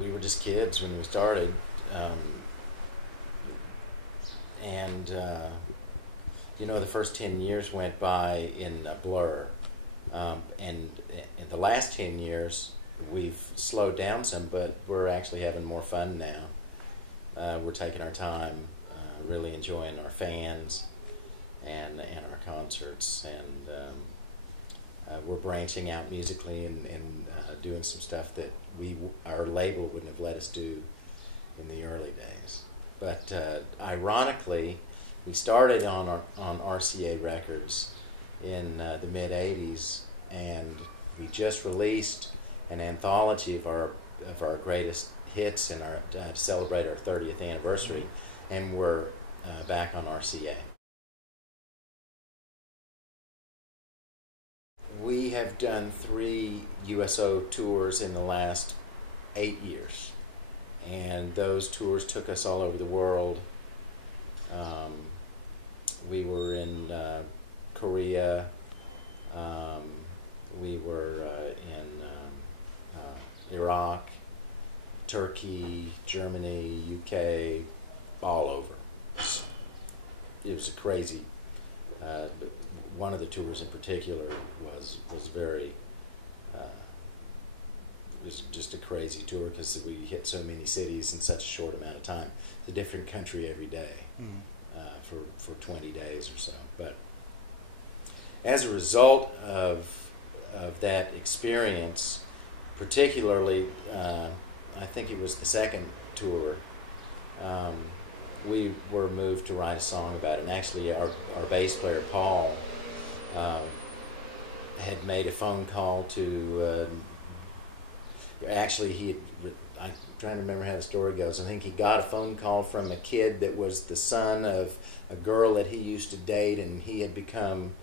we were just kids when we started, um, and the first 10 years went by in a blur, and in the last 10 years we've slowed down some, but we're actually having more fun now. We're taking our time, really enjoying our fans and our concerts, and we're branching out musically and doing some stuff that our label wouldn't have let us do in the early days. But ironically, we started on RCA Records in the mid '80s, and we just released an anthology of our greatest hits in our to celebrate our 30th anniversary, and we're back on RCA. We have done 3 USO tours in the last 8 years, and those tours took us all over the world. We were in Korea, we were in Iraq, Turkey, Germany, UK, all over. It was a crazy. One of the tours in particular was very. It was just a crazy tour because we hit so many cities in such a short amount of time. It's a different country every day, for 20 days or so. But as a result of that experience, particularly, I think it was the second tour, we were moved to write a song about it. And actually, our bass player, Paul, had made a phone call to... I'm trying to remember how the story goes. I think he got a phone call from a kid that was the son of a girl that he used to date, and he had become...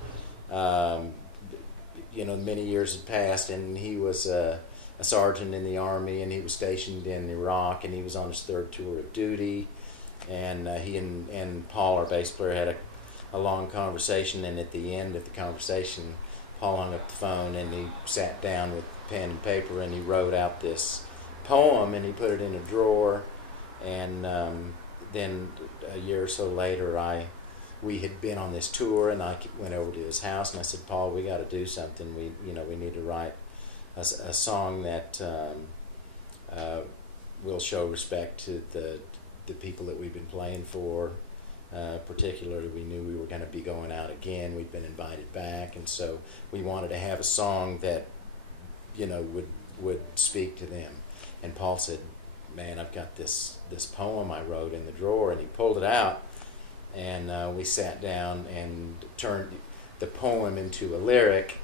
many years had passed, and he was a sergeant in the Army, and he was stationed in Iraq, and he was on his 3rd tour of duty. And he and Paul, our bass player, had a long conversation, and at the end of the conversation, Paul hung up the phone, and he sat down with pen and paper, and he wrote out this poem, and he put it in a drawer. And then a year or so later, we had been on this tour, and I went over to his house, and I said, "Paul, we got to do something. We need to write a song that will show respect to the people that we've been playing for. Particularly, we knew we were going to be going out again. We'd been invited back, and so we wanted to have a song that would speak to them." And Paul said, "Man, I've got this poem I wrote in the drawer," and he pulled it out, and we sat down and turned the poem into a lyric,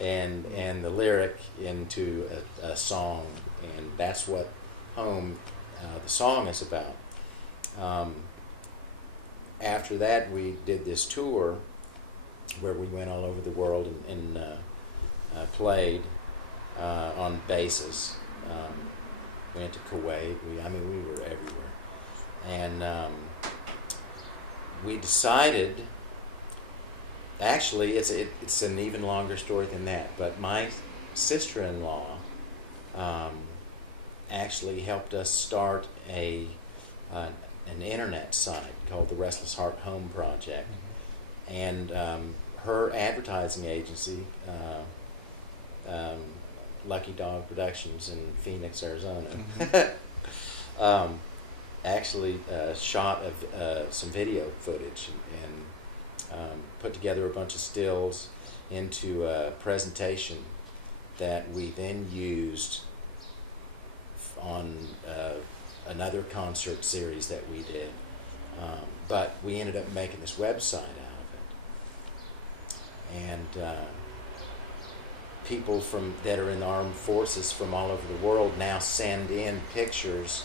and the lyric into a song, and that's what Home, the song, is about. After that, we did this tour where we went all over the world and played on bases. We went to Kuwait. We were everywhere, and we decided. Actually, it's an even longer story than that. But my sister-in-law actually helped us start an internet site called the Restless Heart Home Project, and her advertising agency, Lucky Dog Productions in Phoenix, Arizona, actually shot some video footage and put together a bunch of stills into a presentation that we then used on another concert series that we did. But we ended up making this website out of it. And people that are in the armed forces from all over the world now send in pictures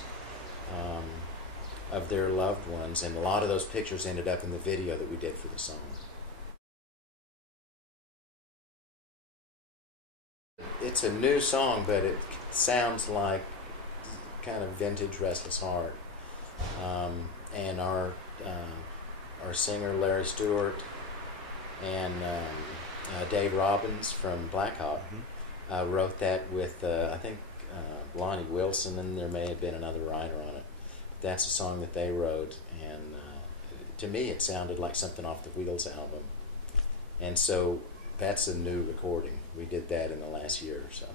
of their loved ones, and a lot of those pictures ended up in the video that we did for the song. It's a new song, but it sounds like kind of vintage Restless Heart. And our singer Larry Stewart and Dave Robbins from Black Hawk wrote that with I think Lonnie Wilson, and there may have been another writer on it. That's a song that they wrote, and to me it sounded like something off the Wheels album. And so that's a new recording. We did that in the last year or so.